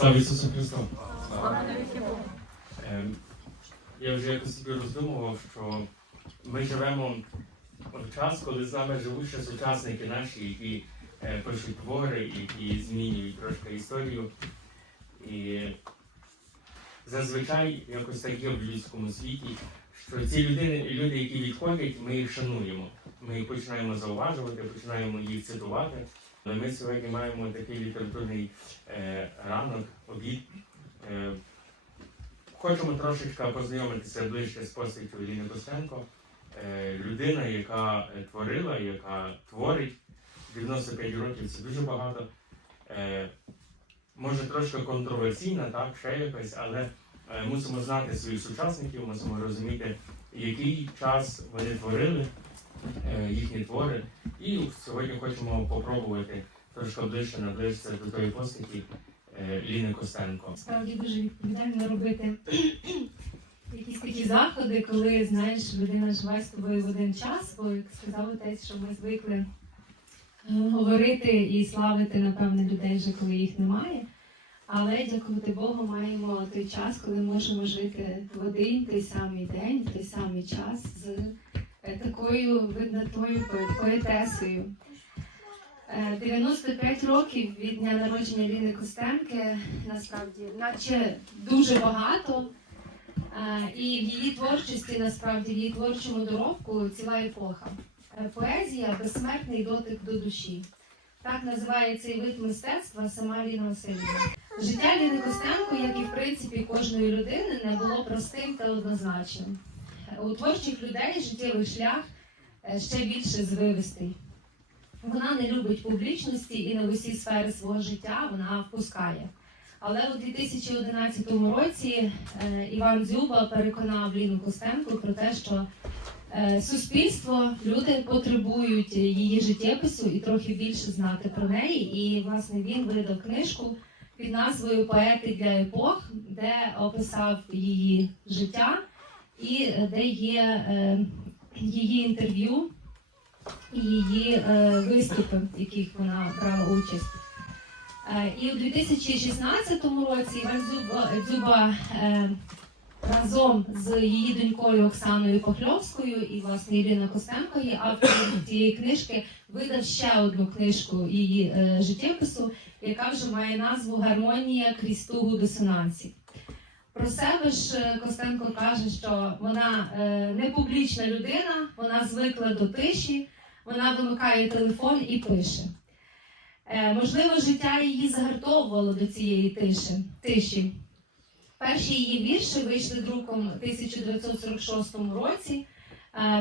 Слава Ісусу Христу! Слава. Ем, Я вже якось собі роздумував, що ми живемо в час, коли з нами живуть ще сучасники наші, які е, пишуть твори, які змінюють трошки історію. І зазвичай якось так є в людському світі, що ці людини, люди, які відходять, ми їх шануємо. Ми їх починаємо зауважувати, починаємо їх цитувати. Але ми сьогодні маємо такий літературний е, ранок, обід. Е, Хочемо трошечки познайомитися ближче з постаттю Ліни Костенко. Е, людина, яка е, творила, яка творить 95 років це дуже багато. Е, може трошки контроверсійна, так, ще якось, але е, мусимо знати своїх сучасників, мусимо розуміти, який час вони творили, е, їхні твори. І сьогодні хочемо попробувати трошки ближче наблизитися до тої постаті е, Ліни Костенко. Справді дуже відповідально робити якісь такі заходи, коли знаєш, людина живе з тобою в один час, бо як сказав отець, що ми звикли е, говорити і славити, напевне, людей вже коли їх немає. Але дякувати Богу, маємо той час, коли можемо жити в один той самий день, в той самий час з е, такою видатною. Е, 95 років від дня народження Ліни Костенки, насправді, наче дуже багато. Е, І в її творчості, насправді, в її творчому доробку ціла епоха. Е, Поезія безсмертний дотик до душі. Так називає цей вид мистецтва сама Ліна Васильівна. Життя Ліни Костенко, як і в принципі кожної людини, не було простим та однозначним. У творчих людей життєвий шлях е, ще більше звивистий. Вона не любить публічності і на усі сфери свого життя вона впускає. Але у 2011 році е, Іван Дзюба переконав Ліну Костенко про те, що е, суспільство, люди потребують її життєпису і трохи більше знати про неї. І власне він видав книжку під назвою Поети для епох, де описав її життя і де є е, її інтерв'ю і її е, виступи, в яких вона брала участь. Е, і у 2016 році Іван Дзюба, разом з її донькою Оксаною Похльовською і власне Ірина Костенко, є автором цієї книжки, видав ще одну книжку її життєпису, яка вже має назву Гармонія крізь тугу дисонансів. Про себе ж е, Костенко каже, що вона е, не публічна людина, вона звикла до тиші, вона вимикає телефон і пише. Е, можливо, життя її загартовувало до цієї тиші. тиші. Перші її вірші вийшли друком у 1946 році.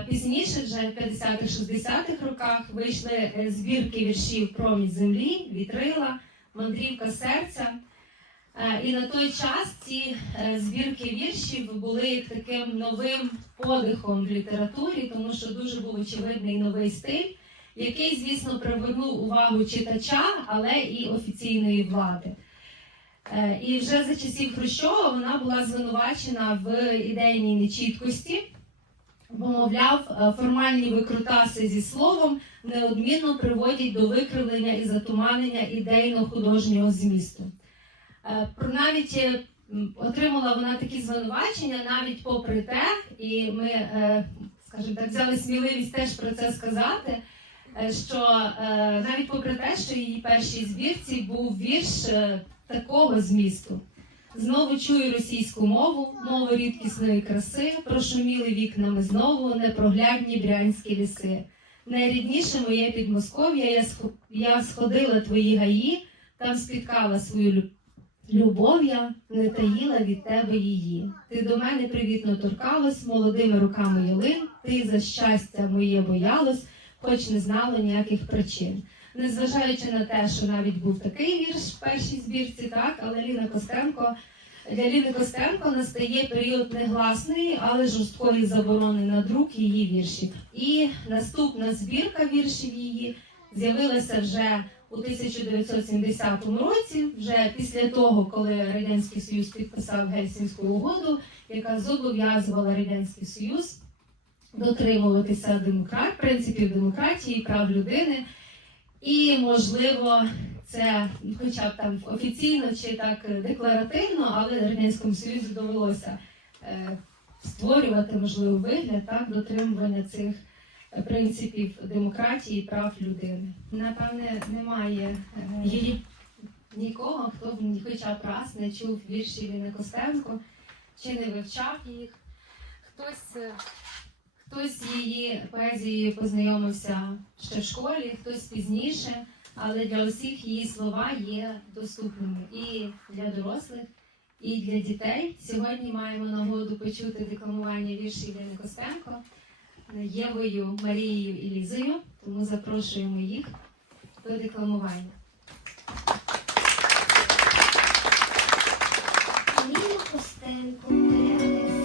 Пізніше, вже в 50-60-х роках, вийшли збірки віршів Промінь землі, Вітрила, Мандрівка серця. Е, І на той час ці е, збірки віршів були таким новим подихом в літературі, тому що дуже був очевидний новий стиль, який, звісно, привернув увагу читача, але і офіційної влади. Е, І вже за часів Хрущова вона була звинувачена в ідейній нечіткості, бо, мовляв, формальні викрутаси зі словом неодмінно приводять до викривлення і затуманення ідейно-художнього змісту. Е, навіть е, отримала вона такі звинувачення, навіть попри те, і ми, е, скажімо так, взяли сміливість теж про це сказати. Що навіть попри те, що її першій збірці був вірш такого змісту. Знову чую російську мову, мову рідкісної краси, прошуміли вікнами знову непроглядні брянські ліси. Найрідніше моє Підмосков'я, я, сходила твої гаї, там спіткала свою любов я, не таїла від тебе її. Ти до мене привітно торкалась молодими руками ялин, ти за щастя моє боялась, хоч не знала ніяких причин. Незважаючи на те, що навіть був такий вірш в першій збірці, так, але Ліна Костенко для Ліни Костенко настає період негласної, але жорсткої заборони на друк її віршів. І наступна збірка віршів її з'явилася вже у 1970 році, вже після того, коли Радянський Союз підписав Гельсінську угоду, яка зобов'язувала Радянський Союз дотримуватися демократ, принципів демократії, прав людини. І, можливо, це хоча б там офіційно чи так декларативно, але Радянському Союзу довелося е, створювати можливо вигляд так, дотримування цих принципів демократії і прав людини. Напевне, немає е, її нікого, хто б хоча б раз не чув вірші Ліни Костенко чи не вивчав їх. Хтось, е, хтось з її поезією познайомився ще в школі, хтось пізніше, але для усіх її слова є доступними і для дорослих, і для дітей. Сьогодні маємо нагоду почути декламування віршів Ліни Костенко Євою, Марією і Лізою, тому запрошуємо їх до декламування.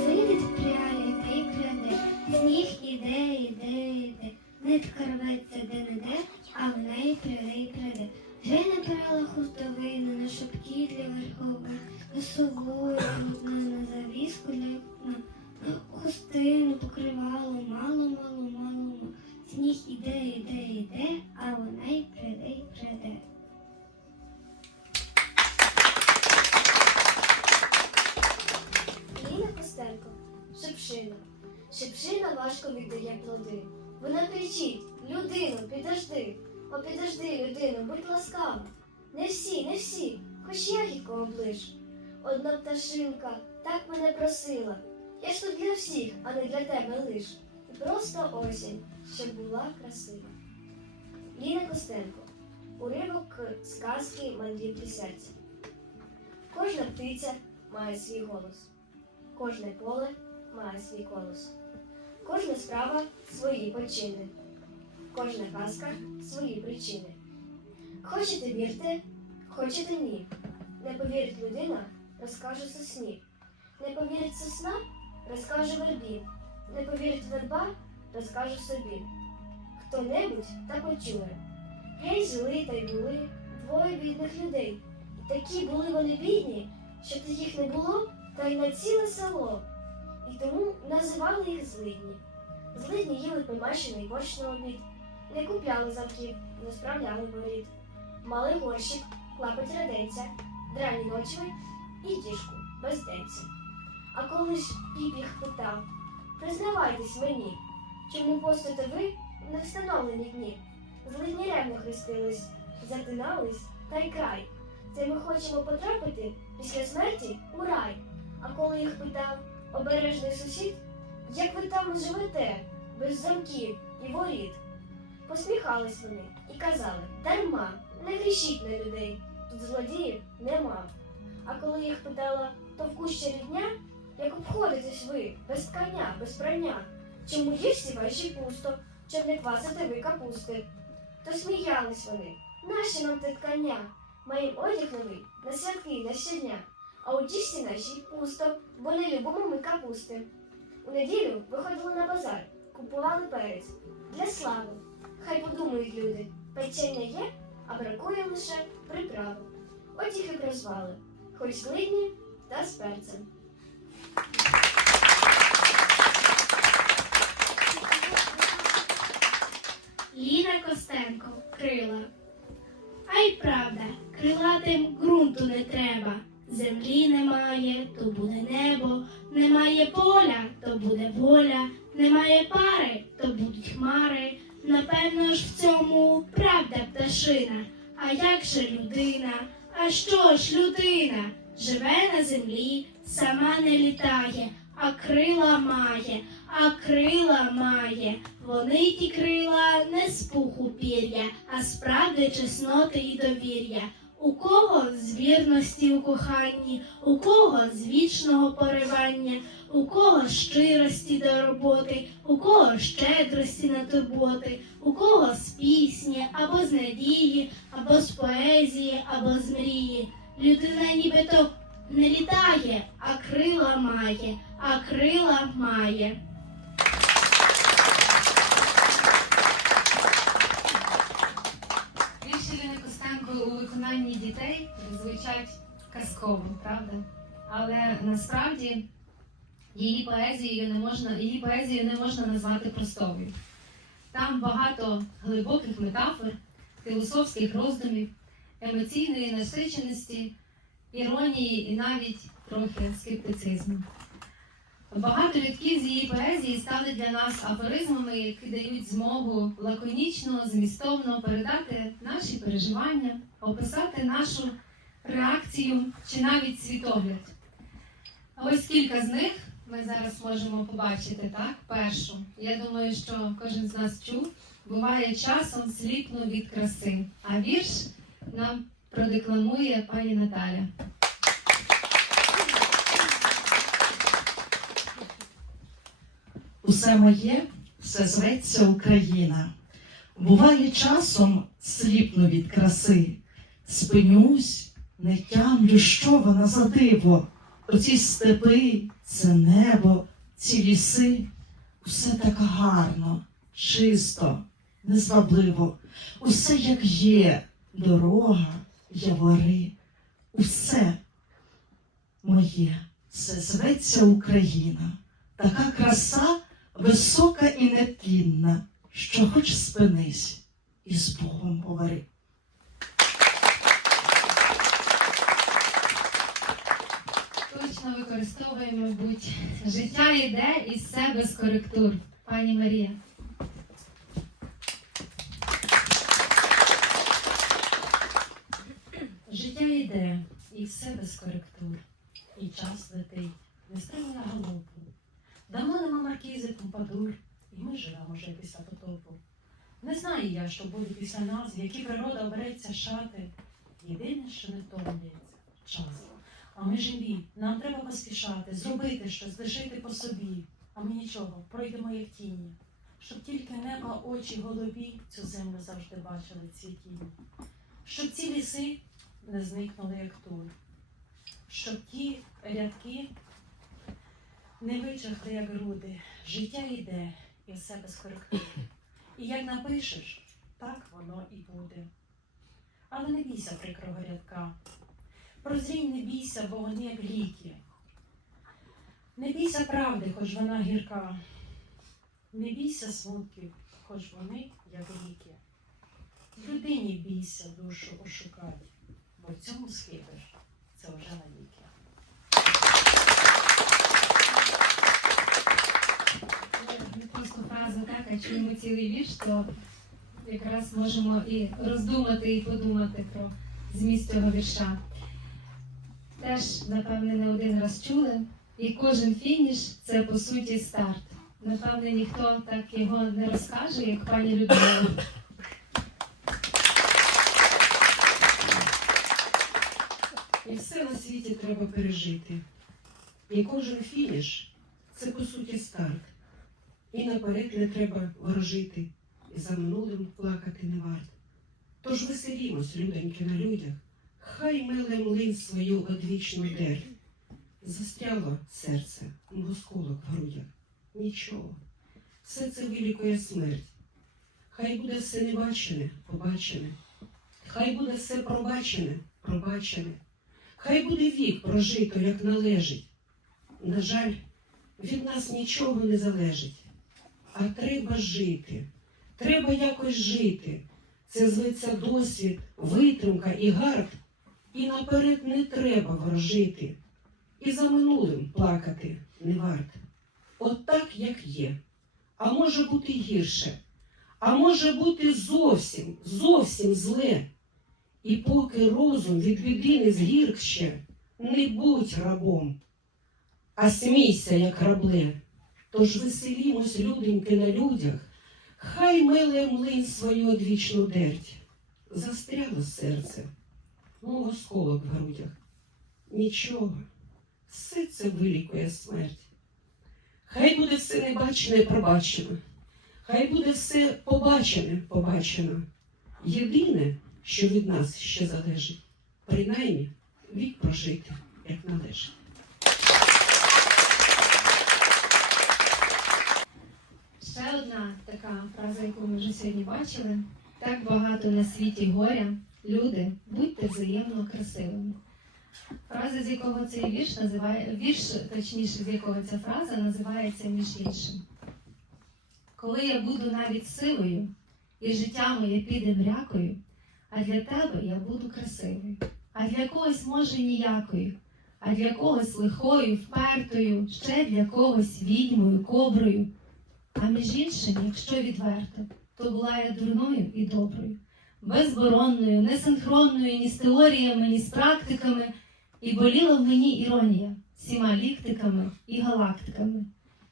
Сидить прялі та й пряде, сніг іде, іде, іде, нитка рветься де-не-де, а в неї пряде й пряде. Вже набирала хуртовину на шапки для верхових, на совою, на, завіску для хустину покривало, мало, мало, мало. Сніг іде, іде, іде, а вона й пряде й пряде. Ліна Костенко, шипшина. Шипшина важко віддає плоди. Вона кричить: Людину, підожди, о, підожди, людину, будь ласкава. Не всі, не всі, хоч ягідку облиш. Одна пташинка так мене просила. Я ж тут для всіх, а не для тебе лиш. І просто осінь, щоб була красива. Ліна Костенко. Уривок сказки мандрівки серця. Кожна птиця має свій голос. Кожне поле має свій колос. Кожна справа свої почини. Кожна казка свої причини. Хочете вірте, хочете ні. Не повірить людина, розкаже сосні. Не повірить сосна, розкаже вербі. Не повірить верба, розкаже собі. Хто-небудь та почує. Гей, жили та й були двоє бідних людей. І такі були вони бідні, що їх не було, та й на ціле село. І тому називали їх злидні. Злидні їли помащений борщ на обід, не купляли замків, не справляли воріт. Мали горщик, клапоть раденця, драні ночами і діжку безденця. А коли ж піп їх питав, признавайтесь мені, чому постите ви в невстановлені дні? Злидні ревно хрестились, затинались та й край. Це ми хочемо потрапити після смерті у рай. А коли їх питав обережний сусід, як ви там живете, без замків і воріт? Посміхались вони і казали дарма, не грішіть на людей, тут злодіїв нема. А коли їх питала, то в куща рідня, як обходитесь ви, без ткання, без прання? Чому їжці ваші пусто, чим не квасите ви капусти? То сміялись вони, нащо нам те ткання? Маєм одяг на святки, на щодня, а у діжці нашій пусто, бо не любимо ми капусти. У неділю виходили на базар, купували перець для слави. Хай подумають люди, печення є, а бракує лише приправи. От їх і прозвали, хоч злидні та з перцем. Ліна Костенко, крила. А й правда, крилатим ґрунту не треба. Землі немає, то буде небо, немає поля, то буде воля, немає пари, то будуть хмари. Напевно ж в цьому правда пташина. А як же людина? А що ж людина? Живе на землі, сама не літає, а крила має, а крила має. Вони ті крила не з пуху пір'я, а з правди, чесноти і довір'я. У кого з вірності у коханні, у кого з вічного поривання, у кого щирості до роботи, у кого щедрості на турботи, у кого з пісні, або з надії, або з поезії, або з мрії. Людина нібито не літає, а крила має, а крила має. Вірші Костенко у виконанні дітей звучать казково, правда? Але насправді її поезією не можна, її поезію не можна назвати простою. Там багато глибоких метафор, філософських роздумів, емоційної насиченості, іронії і навіть трохи скептицизму. Багато рядків з її поезії стали для нас афоризмами, які дають змогу лаконічно, змістовно передати наші переживання, описати нашу реакцію чи навіть світогляд. Ось кілька з них ми зараз можемо побачити, так? Першу. Я думаю, що кожен з нас чув. Буває часом сліпну від краси. А вірш нам продекламує пані Наталя. Усе моє, все зветься Україна. Буває часом сліпну від краси, спинюсь, не тямлю, що вона за диво. Оці степи, це небо, ці ліси, усе так гарно, чисто, незвабливо, усе як є, дорога, явори, усе моє, все зветься Україна. Така краса висока і нетлінна, що хоч спинись і з Богом говори. Точно використовуємо, мабуть, життя йде із себе без коректур. Пані Марія. Йде, і все без коректур, і час летить, не на галопу. Давно нема маркізи Помпадур, і ми живемо вже після потопу. Не знаю я, що буде після нас, які природа обереться шати. Єдине, що не втомлюється час. А ми живі, нам треба поспішати, зробити щось, лишити по собі. А ми нічого, пройдемо як тіні. Щоб тільки неба, очі, голубі цю землю завжди бачили цвітіння. Щоб ці ліси не зникнули як тур. Щоб ті рядки не вичахли, як груди. Життя йде і все без коректури. І як напишеш, так воно і буде. Але не бійся прикрого рядка. Прозрінь не бійся, бо вони як ліки. Не бійся правди, хоч вона гірка. Не бійся смутків, хоч вони як ліки. Людині бійся душу ошукать, бо в цьому схибиш, це вже навіки. Не просто фраза так, а чуємо цілий вірш, то якраз можемо і роздумати, і подумати про зміст цього вірша. Теж, напевне, не один раз чули. І кожен фініш це по суті старт. Напевне, ніхто так його не розкаже, як пані Людмила. І все на світі треба пережити. І кожен фініш це по суті старт. І наперед не треба ворожити, і за минулим плакати не варт. Тож веселімось, людоньки, на людях, хай миле млин свою одвічну дерь. Застряло серце, мов осколок в грудях. Нічого, все це вилікує смерть. Хай буде все небачене, побачене, хай буде все пробачене, пробачене. Хай буде вік прожито, як належить. На жаль, від нас нічого не залежить. А треба жити. Треба якось жити. Це зветься досвід, витримка і гард. І наперед не треба ворожити. І за минулим плакати не варт. От так, як є. А може бути гірше. А може бути зовсім, зовсім зле. І поки розум від біди не згірк ще, не будь рабом, а смійся, як рабле. Тож веселімось, люденьки, на людях, хай миле млин свою одвічну дерть. Застряло серце, мов осколок в грудях. Нічого, все це вилікує смерть. Хай буде все небачене пробачено, хай буде все побачене побачено. Єдине, що від нас ще залежить, принаймні вік прожити, як належить. Ще одна така фраза, яку ми вже сьогодні бачили. Так багато на світі горя. Люди, будьте взаємно красивими. Фраза, з якого цей вірш називає вірш, точніше, з якого ця фраза називається між іншим. Коли я буду навіть сивою, і життя моє піде мрякою, а для тебе я буду красивою, а для когось, може, ніякою, а для когось лихою, впертою, ще для когось відьмою, коброю. А між іншим, якщо відверто, то була я дурною і доброю, безборонною, несинхронною ні з теоріями, ні з практиками, і боліла в мені іронія всіма ліктиками і галактиками.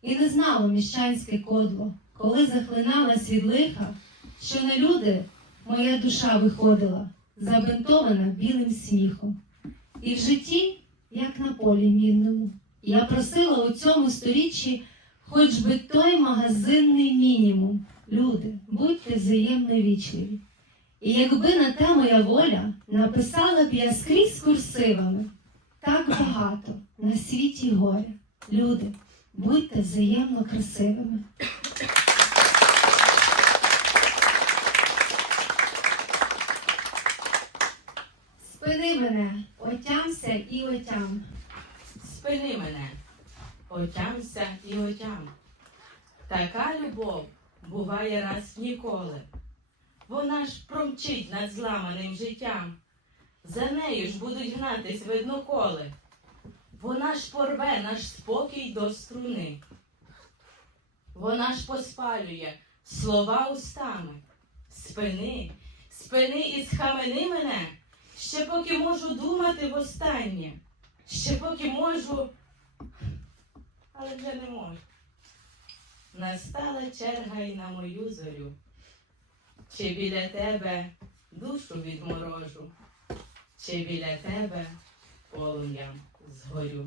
І не знало міщанське кодло, коли захлиналась від лиха, що на люди моя душа виходила, забинтована білим сміхом. І в житті, як на полі мінному, я просила у цьому сторіччі хоч би той магазинний мінімум. Люди, будьте взаємно вічливі. І якби на те моя воля написала б я скрізь курсивами, так багато на світі горя. Люди, будьте взаємно красивими. Спини мене, отямся і. Спини мене, отямся і отям. Така любов буває раз ніколи. Вона ж промчить над зламаним життям. За нею ж будуть гнатись видноколи. Вона ж порве наш спокій до струни. Вона ж поспалює слова устами. Спини, спини і схамени мене, ще поки можу думати востаннє, ще поки можу, але вже не можу. Настала черга й на мою зорю. Чи біля тебе душу відморожу, чи біля тебе полум'ям згорю.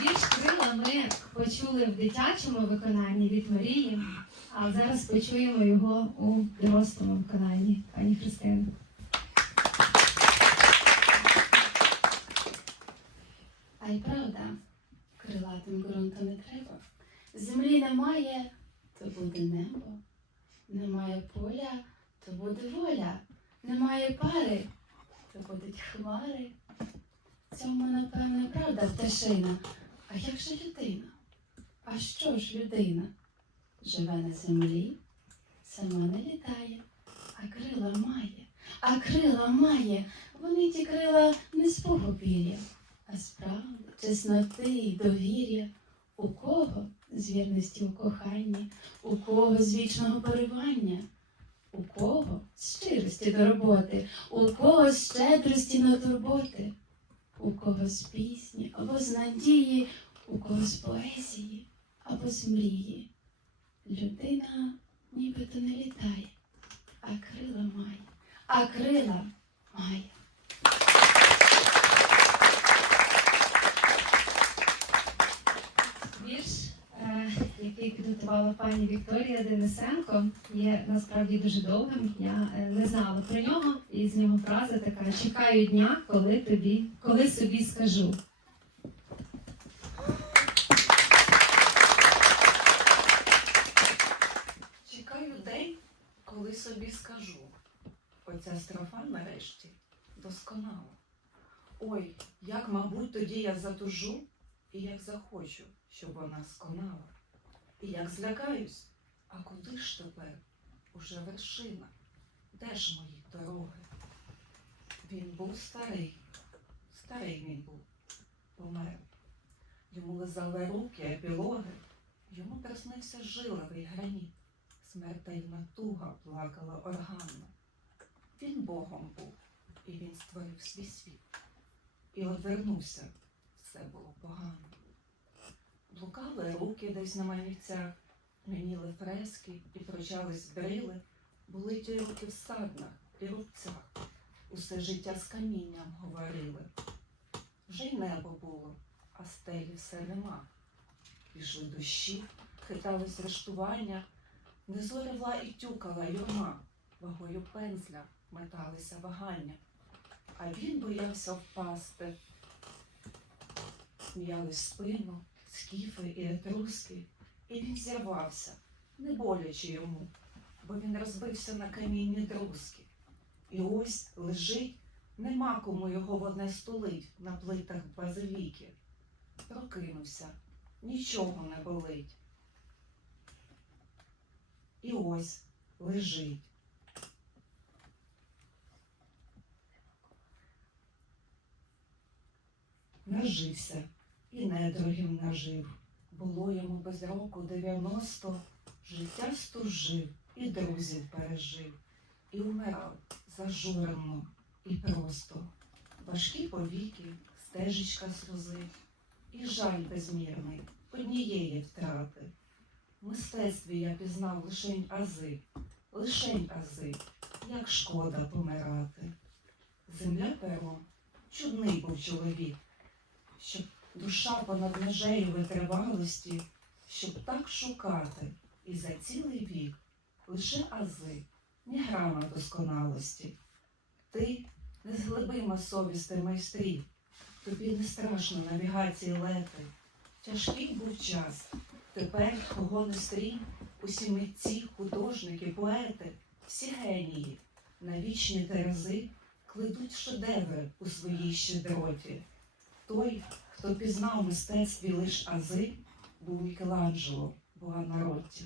Вірш крила ми почули в дитячому виконанні від Марії, а зараз почуємо його у дорослому виконанні, пані Христина. А й правда, крилатим ґрунту не треба. Землі немає, то буде небо. Немає поля, то буде воля. Немає пари, то будуть хмари. Цьому, напевне, правда пташина. А як же людина? А що ж людина? Живе на землі, сама не літає, а крила має, а крила має. Вони ті крила не з погубір'я, а з правди, чесноти й довір'я. У кого з вірності у коханні, у кого з вічного поривання, у кого з щирості до роботи, у кого з щедрості на турботи, у кого з пісні або з надії, у кого з поезії або з мрії. Людина нібито не літає, а крила має, а крила має. Вірш, е, який підготувала пані Вікторія Денисенко, є насправді дуже довгим. Я е, не знала про нього, і з нього фраза така: чекаю дня, коли тобі, коли собі скажу. Чекаю день, коли собі скажу. Оця строфа нарешті досконала. Ой, як, мабуть, тоді я затужу, і як захочу, щоб вона сконала. І як злякаюсь, а куди ж тепер уже вершина? Де ж мої дороги? Він був старий, старий він був, помер. Йому лизали руки, епілоги, йому приснився жиловий граніт смертельна туга плакала органно. Він Богом був, і він створив свій світ. І одвернувся, все було погано. Блукали руки десь на манівцях, мініли фрески і прочались брили, були ті руки в саднах і рубцях, усе життя з камінням говорили. Вже й небо було, а стелі все нема. Пішли дощі, хитались рештування, не зоряла і тюкала юрма, вагою пензля металися вагання, а він боявся впасти. Сміяли спину, скіфи і етруски, і він зірвався, не боляче йому, бо він розбився на камінні друзки. І ось лежить, нема кому його в одне столить на плитах базиліки. Прокинувся, нічого не болить. І ось лежить. Нажився і недорогим нажив. Було йому без року дев'яносто, життя стужив і друзів пережив, і вмирав зажурено і просто. Важкі повіки, стежечка сльози, і жаль безмірний однієї втрати. Мистецтві я пізнав лишень ази, лишень ази, як шкода помирати. Земля перо, чудний був чоловік, щоб душа понад межею витривалості, щоб так шукати і за цілий вік лише ази, ні грама досконалості. Ти незглибима совісти майстрів, тобі не страшно навігації лети. Тяжкий був час, тепер кого не стрій, усі митці, художники, поети, всі генії, на вічні терези кладуть шедеври у своїй щедроті. Той, хто пізнав мистецтві лиш ази, був Мікеланджело Буонаротті.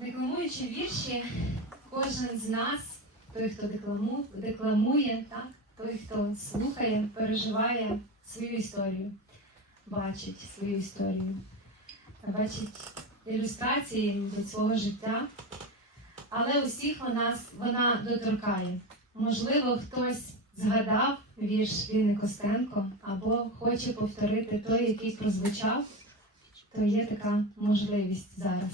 Декламуючи вірші, кожен з нас, той, хто декламу, декламує, так? той, хто слухає, переживає свою історію, бачить свою історію, бачить ілюстрації до свого життя. Але усіх вона, вона доторкає. Можливо, хтось згадав вірш Ліни Костенко або хоче повторити той, який прозвучав, то є така можливість зараз.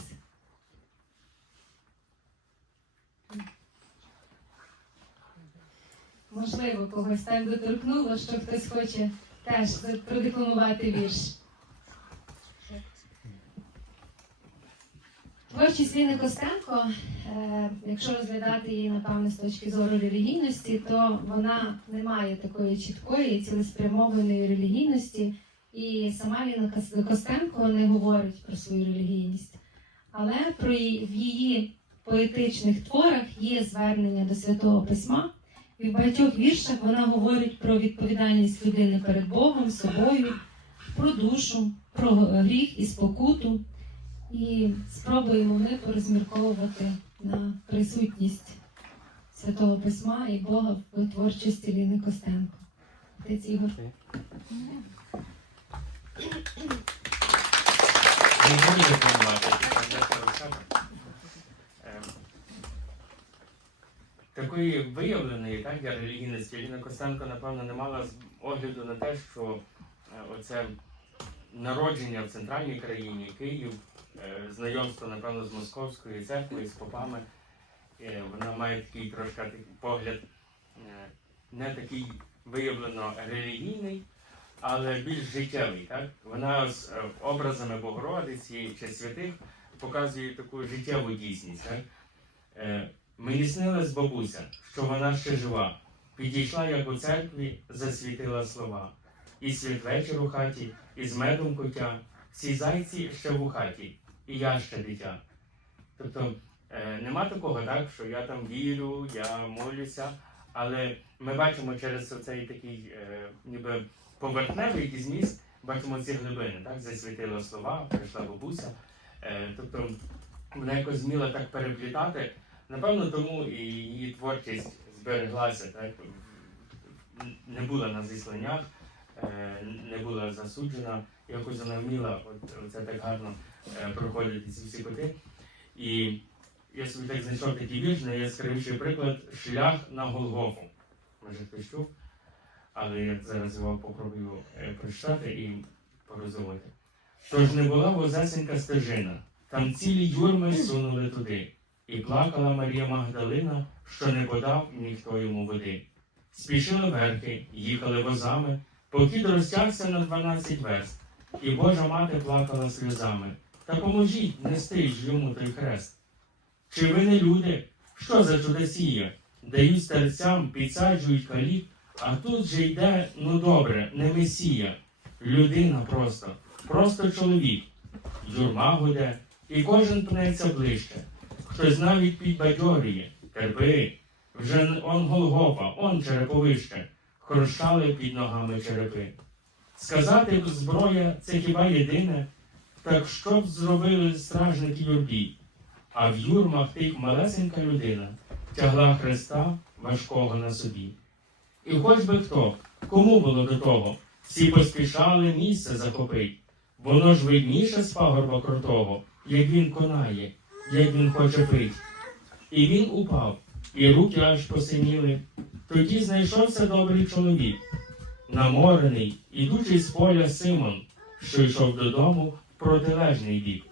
Можливо, когось так доторкнуло, що хтось хоче теж продекламувати вірш. Творчість Ліни Костенко, е, якщо розглядати її, напевно, з точки зору релігійності, то вона не має такої чіткої, цілеспрямованої релігійності. І сама Ліна Костенко не говорить про свою релігійність. Але про її, в її поетичних творах є звернення до Святого Письма, і в багатьох віршах вона говорить про відповідальність людини перед Богом, собою, про душу, про гріх і спокуту. І спробуємо ми порозмірковувати на присутність Святого Письма і Бога в творчості Ліни Костенко. Отець Ігор. Ем, Такої виявленої так, для релігійності Ліна Костенко, напевно, не мала огляду на те, що е, оце народження в центральній країні, Київ, е, знайомство, напевно, з московською церквою, з попами. Е, Вона має такий трошки такий погляд, е, не такий виявлено релігійний, але більш життєвий. Так? Вона з е, образами Богородиці чи святих показує таку життєву дійсність. Так? Е, Мені снилась бабуся, що вона ще жива. Підійшла, як у церкві, засвітила слова. І святвечір у хаті, і з медом котя, всі зайці ще в хаті, і я ще дитя. Тобто е, нема такого, так, що я там вірю, я молюся, але ми бачимо через цей такий е, ніби поверхневий зміст, бачимо ці глибини, так, засвітила слова, прийшла бабуся. Е, тобто вона якось зміла так переплітати. Напевно, тому і її творчість збереглася, так, не була на зісланнях, не була засуджена. Якось вона вміла от, це так гарно е, проходити ці всі кути. І я собі так знайшов такий вірш, найяскравіший приклад шлях на Голгофу. Може хтось чув, але я зараз його попробую е, прочитати і порозуміти. Тож не була возесенька стежина, там цілі юрми сунули туди. І плакала Марія Магдалина, що не подав ніхто йому води. Спішили верхи, їхали возами, похід розтягся на дванадцять верст, і Божа мати плакала сльозами. Та поможіть нести ж йому той хрест. Чи ви не люди? Що за чудосія? Дають старцям, підсаджують калік, а тут же йде, ну добре, не месія. Людина просто, просто чоловік. Юрма гуде, і кожен пнеться ближче. Хтось навіть підбадьорює, терпи, вже он Голгофа, он череповище, хрущали під ногами черепи. Сказати зброя це хіба єдине, так що б зробили стражники юрбі? А в юрмах тих малесенька людина тягла Христа важкого на собі. І хоч би хто, кому було до того, всі поспішали місце захопить. Воно ж видніше з пагорба крутого, як він конає, як він хоче пить. І він упав, і руки аж посиніли. Тоді знайшовся добрий чоловік, наморений, ідучий з поля Симон, що йшов додому протилежний бік.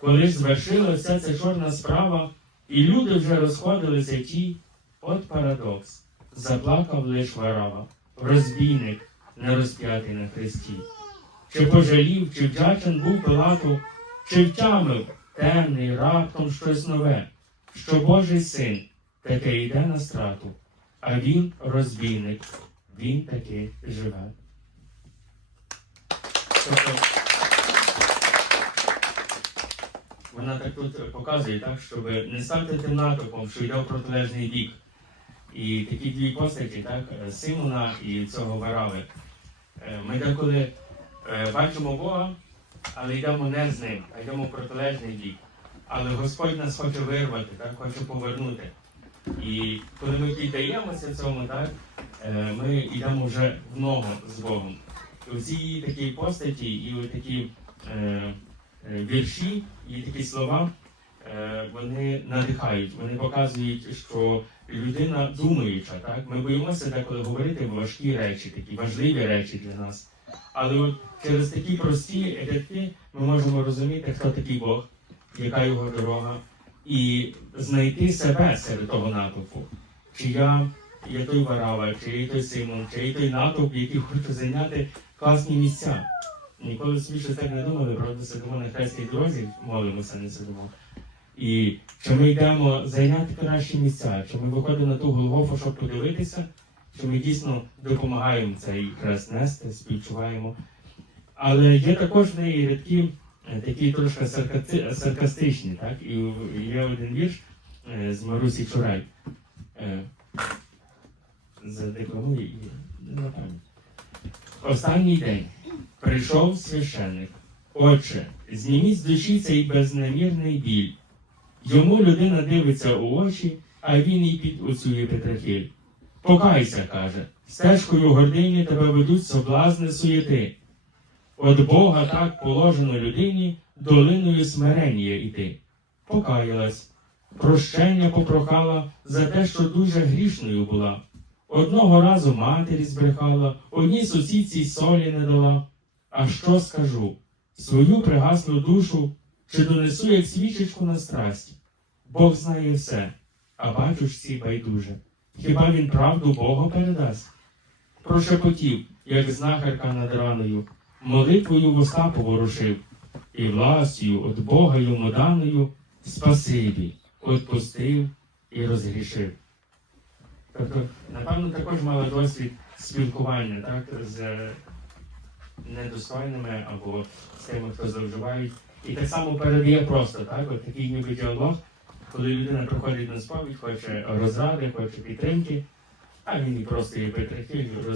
Коли ж звершила вся ця чорна справа, і люди вже розходилися ті, от парадокс. Заплакав лиш варава, розбійник, не розп'ятий на хресті. Чи пожалів, чи вдячен був Пилату, чи втямив темний раптом щось нове, що Божий син таки йде на страту, а він розбійник, він таки живе. Тобто, вона так тут показує, так, щоб не стати тим натовпом, що йде в протилежний бік. І такі дві постаті, так, Симона і цього Варави. Е, Ми деколи е, бачимо Бога, але йдемо не з ним, а йдемо в протилежний бік. Але Господь нас хоче вирвати, так, хоче повернути. І коли ми піддаємося цьому, так, е, ми йдемо вже в ногу з Богом. І всі такі постаті, і такі е, е, вірші, і такі слова, е, вони надихають, вони показують, що людина думаюча. Так? Ми боїмося деколи говорити важкі речі, такі важливі речі для нас. Але от через такі прості рядки ми можемо розуміти, хто такий Бог, яка його дорога, і знайти себе серед того натовпу. Чи я є той Варава, чи є той Симон, чи є той натовп, який хоче зайняти класні місця. Ніколи собі так не думали, правда, сидимо на хресній дорозі, молимося, не сидимо. І чи ми йдемо зайняти кращі місця, чи ми виходимо на ту Голгофу, щоб подивитися, чи ми дійсно допомагаємо цей хрест нести, співчуваємо. Але є також в неї рядки е, такі трошки саркасти- саркастичні, так? І є один вірш е, з Марусі Чурай. Е, Задекламую і. Останній день прийшов священник. Отче, зніміть з душі цей безнамірний біль. Йому людина дивиться у очі, а він і під оцює Петрахиль. Покайся, каже, стежкою гордині тебе ведуть соблазни суєти. От Бога так положено людині долиною смирення іти. Покаялась, прощення попрохала за те, що дуже грішною була. Одного разу матері збрехала, одній сусідці солі не дала. А що скажу? Свою пригаслу душу чи донесу як свічечку на страсть? Бог знає все, а батюшці байдуже. Хіба він правду Бога передасть? Прошепотів, як знахарка над раною, молитвою вуста поворушив, і властю от Бога йому даною спасибі, отпустив і розгрішив. Тобто, напевно, також мала досвід спілкування так, з недостойними або з тими, хто зловживають. І так само передає просто, так, от такий ніби діалог, коли людина приходить на сповідь, хоче розради, хоче підтримки, а він просто її притрахив,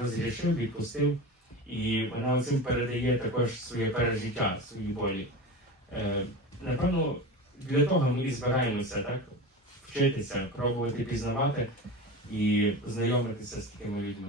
розрішив, відпустив. І вона цим передає також своє пережиття, свої болі. Е, напевно, для того ми і збираємося, так? Вчитися, пробувати пізнавати і знайомитися з такими людьми.